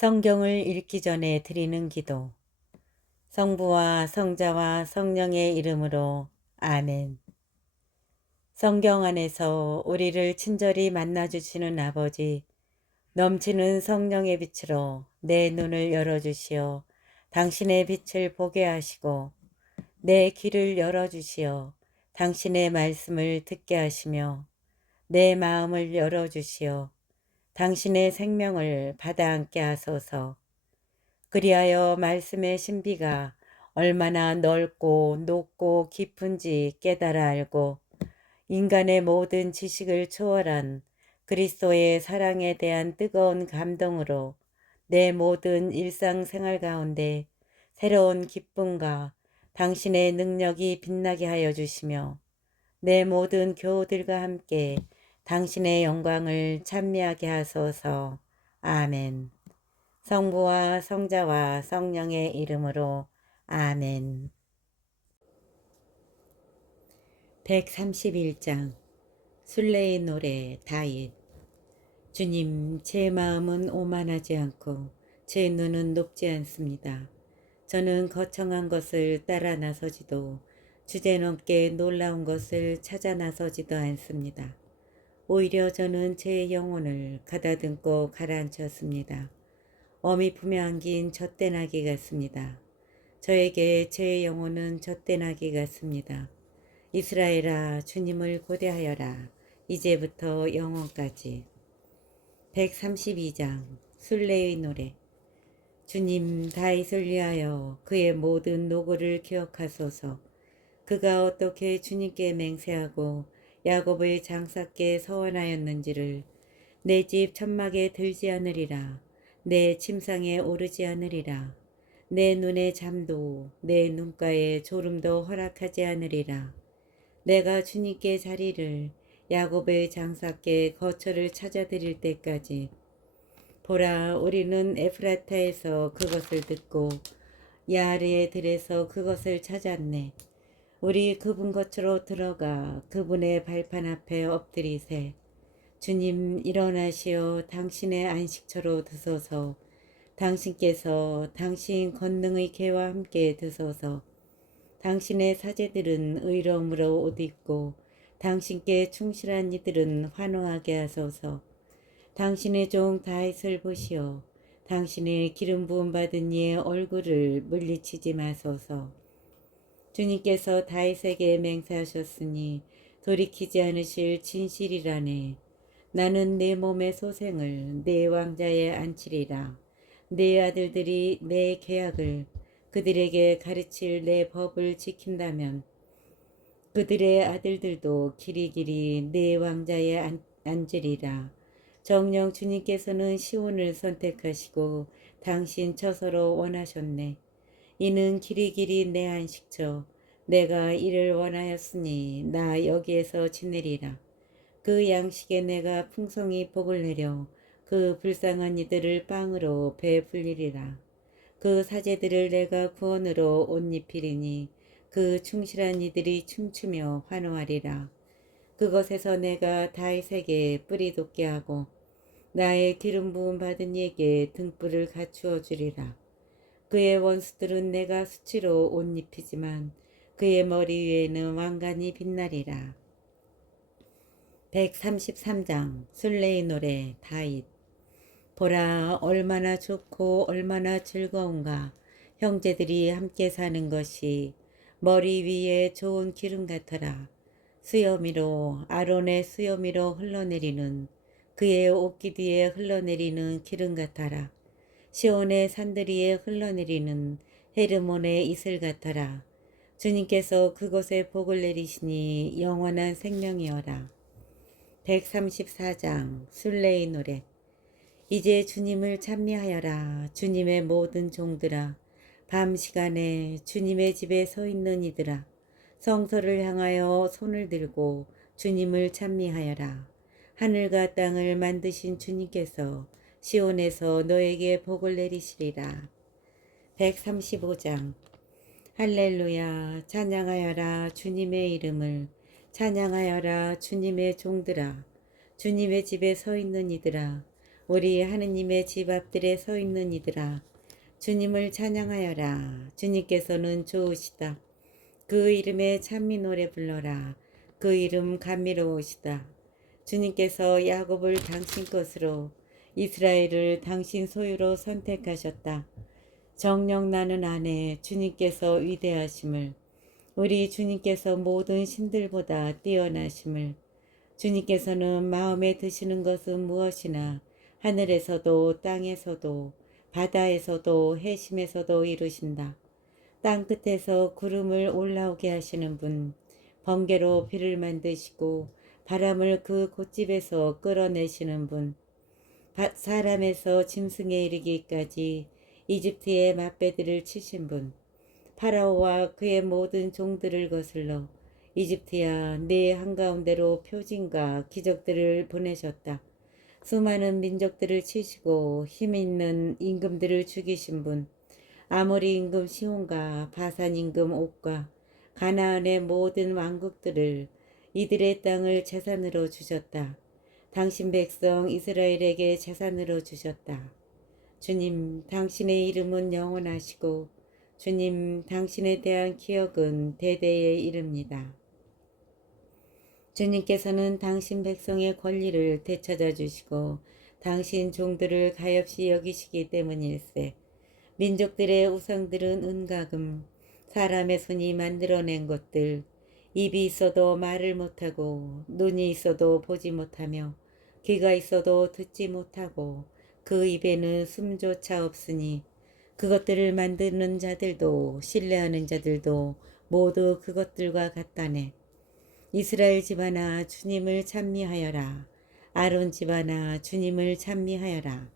성경을 읽기 전에 드리는 기도. 성부와 성자와 성령의 이름으로 아멘. 성경 안에서 우리를 친절히 만나주시는 아버지, 넘치는 성령의 빛으로 내 눈을 열어주시어 당신의 빛을 보게 하시고, 내 귀를 열어주시어 당신의 말씀을 듣게 하시며, 내 마음을 열어주시어 당신의 생명을 받아 안게 하소서. 그리하여 말씀의 신비가 얼마나 넓고 높고 깊은지 깨달아 알고 인간의 모든 지식을 초월한 그리스도의 사랑에 대한 뜨거운 감동으로 내 모든 일상생활 가운데 새로운 기쁨과 당신의 능력이 빛나게 하여 주시며 내 모든 교우들과 함께 당신의 영광을 찬미하게 하소서. 아멘. 성부와 성자와 성령의 이름으로 아멘. 131장 순례의 노래 다윗. 주님, 제 마음은 오만하지 않고 제 눈은 높지 않습니다. 저는 거창한 것을 따라 나서지도 주제넘게 놀라운 것을 찾아 나서지도 않습니다. 오히려 저는 제 영혼을 가다듬고 가라앉혔습니다. 어미 품에 안긴 젖대나귀 같습니다. 저에게 제 영혼은 젖대나귀 같습니다. 이스라엘아, 주님을 고대하여라. 이제부터 영원까지. 132장 순례의 노래. 주님, 다윗을 위하여 그의 모든 노고를 기억하소서. 그가 어떻게 주님께 맹세하고 야곱의 장사께 서원하였는지를 내 집 천막에 들지 않으리라. 내 침상에 오르지 않으리라. 내 눈의 잠도 내 눈가의 졸음도 허락하지 않으리라. 내가 주님께 자리를 야곱의 장사께 거처를 찾아드릴 때까지. 보라, 우리는 에프라타에서 그것을 듣고 야르의 들에서 그것을 찾았네. 우리 그분 거처로 들어가 그분의 발판 앞에 엎드리세. 주님, 일어나시어 당신의 안식처로 드소서. 당신께서 당신 권능의 개와 함께 드소서. 당신의 사제들은 의로움으로 옷 입고 당신께 충실한 이들은 환호하게 하소서. 당신의 종 다윗을 보시어 당신의 기름 부음 받은 이의 얼굴을 물리치지 마소서. 주님께서 다윗에게 맹세하셨으니 돌이키지 않으실 진실이라네. 나는 내 몸의 소생을 내 왕자에 안치리라. 내 아들들이 내 계약을 그들에게 가르칠 내 법을 지킨다면 그들의 아들들도 길이길이 내 왕자에 앉으리라. 정녕 주님께서는 시온을 선택하시고 당신 처소로 원하셨네. 이는 길이길이 내 안식처. 내가 이를 원하였으니 나 여기에서 지내리라. 그 양식에 내가 풍성히 복을 내려 그 불쌍한 이들을 빵으로 베풀리리라. 그 사제들을 내가 구원으로 옷 입히리니 그 충실한 이들이 춤추며 환호하리라. 그것에서 내가 다윗에게 뿌리 돋게 하고 나의 기름 부음 받은 이에게 등불을 갖추어 주리라. 그의 원수들은 내가 수치로 옷 입히지만 그의 머리 위에는 왕관이 빛나리라. 133장 순례의 노래 다윗. 보라, 얼마나 좋고 얼마나 즐거운가. 형제들이 함께 사는 것이 머리 위에 좋은 기름 같더라. 수염이로 아론의 수염이로 흘러내리는 그의 옷깃 위에 흘러내리는 기름 같아라. 시온의 산들이에 흘러내리는 헤르몬의 이슬 같아라. 주님께서 그곳에 복을 내리시니 영원한 생명이어라. 134장 순례의 노래. 이제 주님을 찬미하여라. 주님의 모든 종들아. 밤 시간에 주님의 집에 서 있는 이들아. 성소를 향하여 손을 들고 주님을 찬미하여라. 하늘과 땅을 만드신 주님께서 시온에서 너에게 복을 내리시리라. 135장 할렐루야. 찬양하여라 주님의 이름을. 찬양하여라 주님의 종들아. 주님의 집에 서 있는 이들아. 우리 하느님의 집 앞들에 서 있는 이들아 주님을 찬양하여라. 주님께서는 좋으시다. 그 이름에 찬미 노래 불러라. 그 이름 감미로우시다. 주님께서 야곱을 당신 것으로 이스라엘을 당신 소유로 선택하셨다. 정녕 나는 아네 주님께서 위대하심을, 우리 주님께서 모든 신들보다 뛰어나심을, 주님께서는 마음에 드시는 것은 무엇이나 하늘에서도 땅에서도 바다에서도 해심에서도 이루신다. 땅 끝에서 구름을 올라오게 하시는 분, 번개로 비를 만드시고 바람을 그 곶집에서 끌어내시는 분, 사람에서 짐승에 이르기까지 이집트의 맛배들을 치신 분, 파라오와 그의 모든 종들을 거슬러 이집트야 네 한가운데로 표징과 기적들을 보내셨다. 수많은 민족들을 치시고 힘 있는 임금들을 죽이신 분, 아모리 임금 시온과 바산 임금 옥과 가나안의 모든 왕국들을 이들의 땅을 재산으로 주셨다. 당신 백성 이스라엘에게 재산으로 주셨다. 주님, 당신의 이름은 영원하시고 주님, 당신에 대한 기억은 대대에 이릅니다. 주님께서는 당신 백성의 권리를 되찾아 주시고 당신 종들을 가엾이 여기시기 때문일세. 민족들의 우상들은 은가금, 사람의 손이 만들어낸 것들, 입이 있어도 말을 못하고 눈이 있어도 보지 못하며 귀가 있어도 듣지 못하고 그 입에는 숨조차 없으니 그것들을 만드는 자들도 신뢰하는 자들도 모두 그것들과 같다네. 이스라엘 집안아 주님을 찬미하여라. 아론 집안아 주님을 찬미하여라.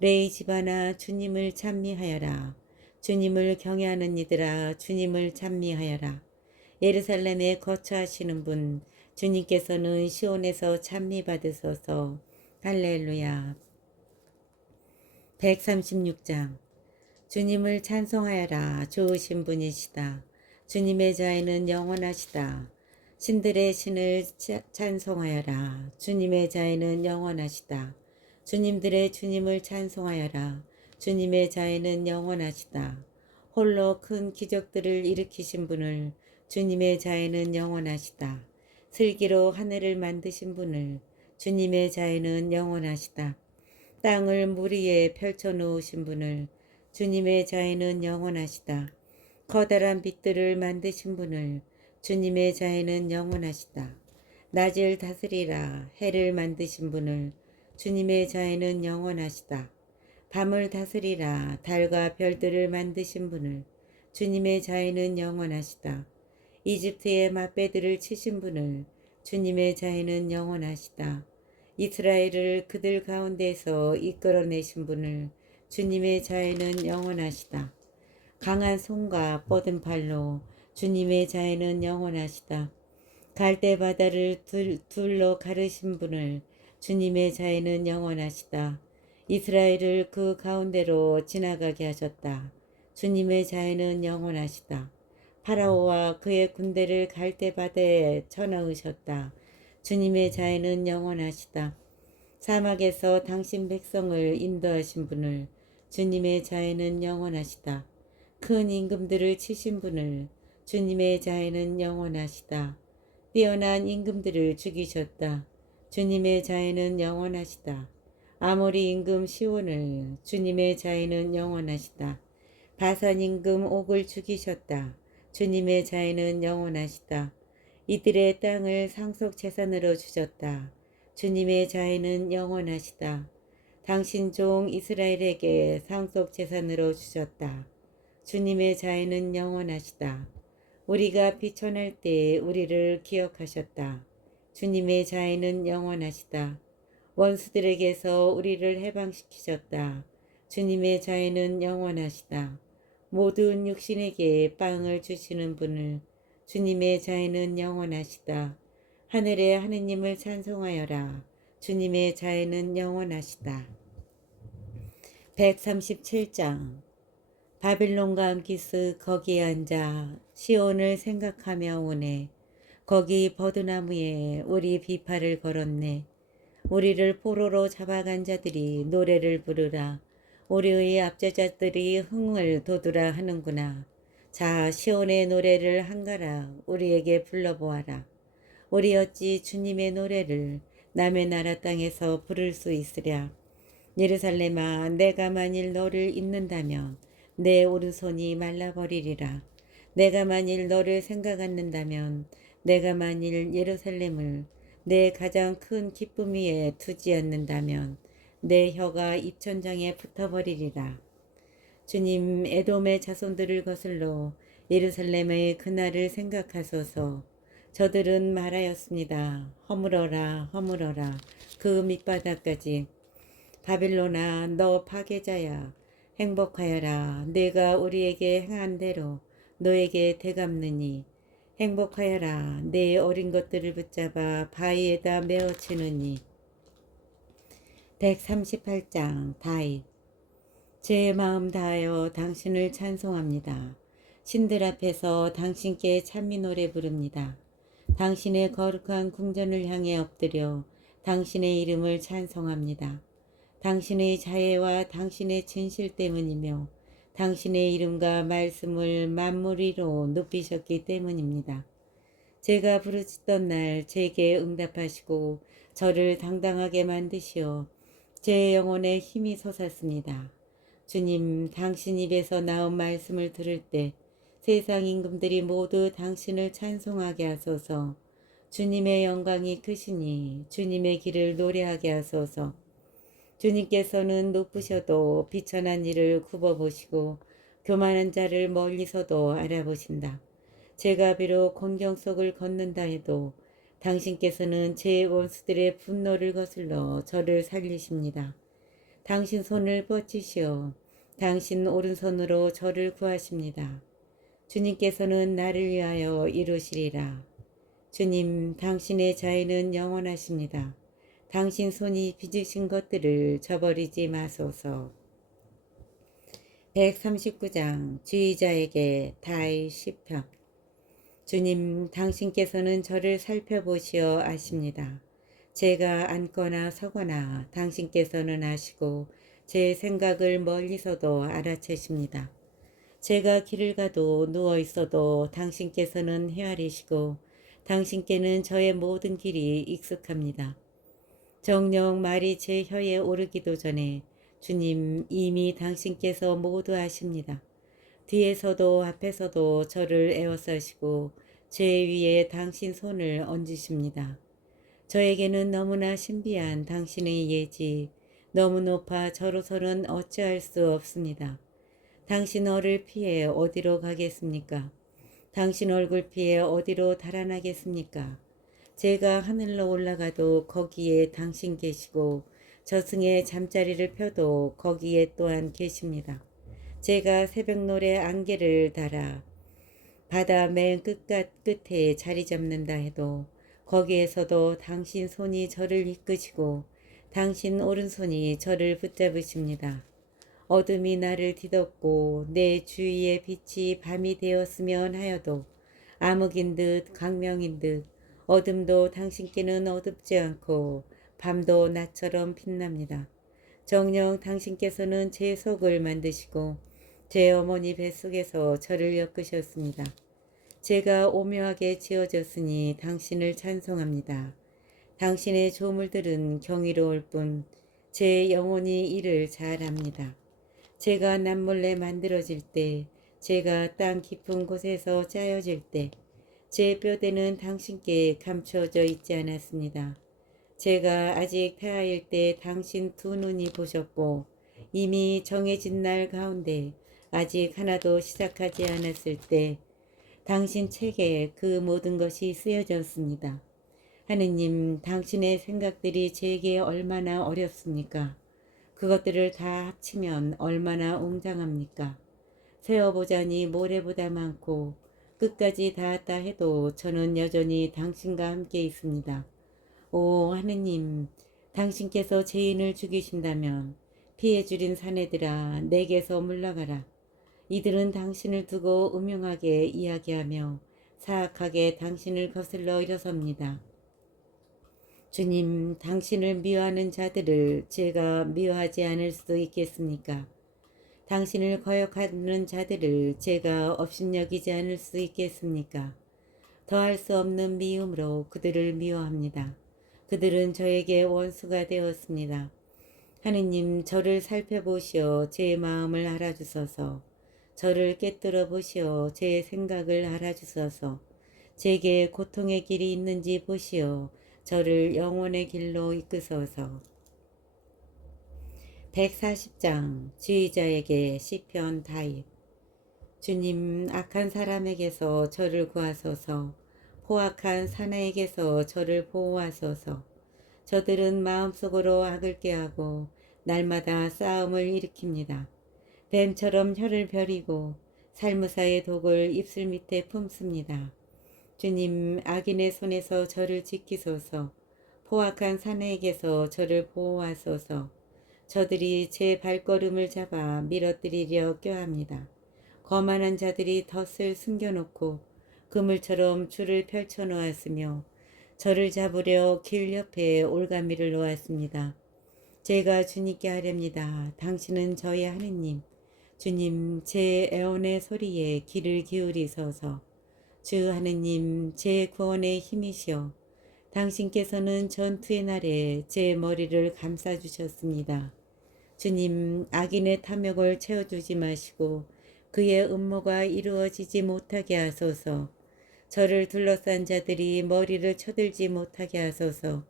레이 집안아 주님을 찬미하여라. 주님을 경외하는 이들아 주님을 찬미하여라. 예루살렘에 거처하시는 분 주님께서는 시온에서 찬미 받으소서. 할렐루야. 136장. 주님을 찬송하여라. 좋으신 분이시다. 주님의 자애는 영원하시다. 신들의 신을 찬송하여라. 주님의 자애는 영원하시다. 주님들의 주님을 찬송하여라. 주님의 자애는 영원하시다. 홀로 큰 기적들을 일으키신 분을, 주님의 자애는 영원하시다. 슬기로 하늘을 만드신 분을, 주님의 자애는 영원하시다. 땅을 물 위에 펼쳐놓으신 분을, 주님의 자애는 영원하시다. 커다란 빛들을 만드신 분을, 주님의 자애는 영원하시다. 낮을 다스리라. 해를 만드신 분을, 주님의 자애는 영원하시다. 밤을 다스리라. 달과 별들을 만드신 분을, 주님의 자애는 영원하시다. 이집트의 맛배들을 치신 분을, 주님의 자애는 영원하시다. 이스라엘을 그들 가운데서 이끌어내신 분을, 주님의 자애는 영원하시다. 강한 손과 뻗은 팔로 주님의 자애는 영원하시다. 갈대 바다를 둘로 가르신 분을, 주님의 자애는 영원하시다. 이스라엘을 그 가운데로 지나가게 하셨다. 주님의 자애는 영원하시다. 파라오와 그의 군대를 갈대 바다에 쳐넣으셨다. 주님의 자애는 영원하시다. 사막에서 당신 백성을 인도하신 분을, 주님의 자애는 영원하시다. 큰 임금들을 치신 분을, 주님의 자애는 영원하시다. 뛰어난 임금들을 죽이셨다. 주님의 자애는 영원하시다. 아모리 임금 시온을, 주님의 자애는 영원하시다. 바산 임금 옥을 죽이셨다. 주님의 자애는 영원하시다. 이들의 땅을 상속 재산으로 주셨다. 주님의 자애는 영원하시다. 당신 종 이스라엘에게 상속 재산으로 주셨다. 주님의 자애는 영원하시다. 우리가 비천할 때 우리를 기억하셨다. 주님의 자애는 영원하시다. 원수들에게서 우리를 해방시키셨다. 주님의 자애는 영원하시다. 모든 육신에게 빵을 주시는 분을, 주님의 자애는 영원하시다. 하늘의 하느님을 찬송하여라. 주님의 자애는 영원하시다. 137장. 바빌론과 암기스 거기에 앉아 시온을 생각하며 오네. 거기 버드나무에 우리 비파를 걸었네. 우리를 포로로 잡아간 자들이 노래를 부르라. 우리의 압제자들이 흥을 돋우라 하는구나. 자, 시온의 노래를 한가라 우리에게 불러보아라. 우리 어찌 주님의 노래를 남의 나라 땅에서 부를 수 있으랴. 예루살렘아, 내가 만일 너를 잊는다면 내 오른손이 말라버리리라. 내가 만일 너를 생각하는다면 내가 만일 예루살렘을 내 가장 큰 기쁨 위에 두지 않는다면 내 혀가 입천장에 붙어버리리라. 주님, 에돔의 자손들을 거슬러 예루살렘의 그날을 생각하소서. 저들은 말하였습니다. 허물어라, 허물어라. 그 밑바닥까지. 바빌론아, 너 파괴자야. 행복하여라. 내가 우리에게 행한 대로 너에게 되갚느니. 행복하여라. 내 어린 것들을 붙잡아 바위에다 메어치느니. 138장 다윗. 제 마음 다하여 당신을 찬송합니다. 신들 앞에서 당신께 찬미 노래 부릅니다. 당신의 거룩한 궁전을 향해 엎드려 당신의 이름을 찬송합니다. 당신의 자애와 당신의 진실 때문이며 당신의 이름과 말씀을 만물 위로 높이셨기 때문입니다. 제가 부르짖던 날 제게 응답하시고 저를 당당하게 만드시어 제 영혼에 힘이 솟았습니다. 주님, 당신 입에서 나온 말씀을 들을 때 세상 임금들이 모두 당신을 찬송하게 하소서. 주님의 영광이 크시니 주님의 길을 노래하게 하소서. 주님께서는 높으셔도 비천한 이를 굽어보시고 교만한 자를 멀리서도 알아보신다. 제가 비록 곤경 속을 걷는다 해도 당신께서는 제 원수들의 분노를 거슬러 저를 살리십니다. 당신 손을 뻗치시어 당신 오른손으로 저를 구하십니다. 주님께서는 나를 위하여 이루시리라. 주님, 당신의 자애는 영원하십니다. 당신 손이 빚으신 것들을 저버리지 마소서. 139장 지휘자에게 다윗 시편. 주님, 당신께서는 저를 살펴보시어 아십니다. 제가 앉거나 서거나 당신께서는 아시고 제 생각을 멀리서도 알아채십니다. 제가 길을 가도 누워 있어도 당신께서는 헤아리시고 당신께는 저의 모든 길이 익숙합니다. 정녕 말이 제 혀에 오르기도 전에 주님, 이미 당신께서 모두 아십니다. 뒤에서도 앞에서도 저를 에워싸시고 제 위에 당신 손을 얹으십니다. 저에게는 너무나 신비한 당신의 예지, 너무 높아 저로서는 어찌할 수 없습니다. 당신 얼을 피해 어디로 가겠습니까? 당신 얼굴 피해 어디로 달아나겠습니까? 제가 하늘로 올라가도 거기에 당신 계시고 저승에 잠자리를 펴도 거기에 또한 계십니다. 제가 새벽노래 안개를 달아 바다 맨 끝에 자리 잡는다 해도 거기에서도 당신 손이 저를 이끄시고 당신 오른손이 저를 붙잡으십니다. 어둠이 나를 뒤덮고 내 주위의 빛이 밤이 되었으면 하여도 암흑인 듯 광명인 듯 어둠도 당신께는 어둡지 않고 밤도 낮처럼 빛납니다. 정녕 당신께서는 제 속을 만드시고 제 어머니 뱃속에서 저를 엮으셨습니다. 제가 오묘하게 지어졌으니 당신을 찬송합니다. 당신의 조물들은 경이로울 뿐 제 영혼이 이를 잘 압니다. 제가 남몰래 만들어질 때, 제가 땅 깊은 곳에서 짜여질 때, 제 뼈대는 당신께 감춰져 있지 않았습니다. 제가 아직 태아일 때 당신 두 눈이 보셨고 이미 정해진 날 가운데 아직 하나도 시작하지 않았을 때 당신 책에 그 모든 것이 쓰여졌습니다. 하느님, 당신의 생각들이 제게 얼마나 어렵습니까? 그것들을 다 합치면 얼마나 웅장합니까? 세어보자니 모래보다 많고 끝까지 닿았다 해도 저는 여전히 당신과 함께 있습니다. 오 하느님, 당신께서 죄인을 죽이신다면 피해 줄인 사내들아 내게서 물러가라. 이들은 당신을 두고 음흉하게 이야기하며 사악하게 당신을 거슬러 일어섭니다. 주님, 당신을 미워하는 자들을 제가 미워하지 않을 수 있겠습니까? 당신을 거역하는 자들을 제가 업신여기지 않을 수 있겠습니까? 더할 수 없는 미움으로 그들을 미워합니다. 그들은 저에게 원수가 되었습니다. 하느님, 저를 살펴보시어 제 마음을 알아주소서. 저를 꿰뚫어 보시어 제 생각을 알아주소서. 제게 고통의 길이 있는지 보시어 저를 영원의 길로 이끄소서. 140장 지휘자에게 시편 다입. 주님, 악한 사람에게서 저를 구하소서. 포악한 사나에게서 저를 보호하소서. 저들은 마음속으로 악을 꾀하고 날마다 싸움을 일으킵니다. 뱀처럼 혀를 벼리고 살무사의 독을 입술 밑에 품습니다. 주님, 악인의 손에서 저를 지키소서. 포악한 사내에게서 저를 보호하소서. 저들이 제 발걸음을 잡아 밀어뜨리려 껴합니다. 거만한 자들이 덫을 숨겨놓고 그물처럼 줄을 펼쳐 놓았으며 저를 잡으려 길 옆에 올가미를 놓았습니다. 제가 주님께 하렵니다. 당신은 저의 하느님. 주님, 제 애원의 소리에 귀를 기울이소서. 주 하느님, 제 구원의 힘이시여. 당신께서는 전투의 날에 제 머리를 감싸주셨습니다. 주님, 악인의 탐욕을 채워주지 마시고 그의 음모가 이루어지지 못하게 하소서. 저를 둘러싼 자들이 머리를 쳐들지 못하게 하소서.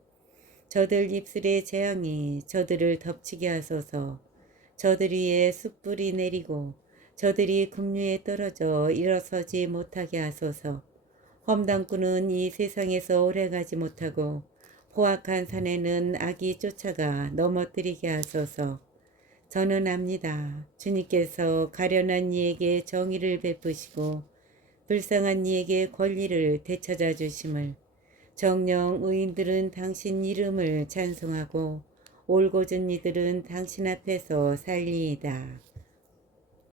저들 입술의 재앙이 저들을 덮치게 하소서. 저들 위에 숯불이 내리고 저들이 급류에 떨어져 일어서지 못하게 하소서. 험담꾼은 이 세상에서 오래가지 못하고 포악한 산에는 악이 쫓아가 넘어뜨리게 하소서. 저는 압니다. 주님께서 가련한 이에게 정의를 베푸시고 불쌍한 이에게 권리를 되찾아 주심을. 정녕 의인들은 당신 이름을 찬송하고 올곧은 이들은 당신 앞에서 살리이다.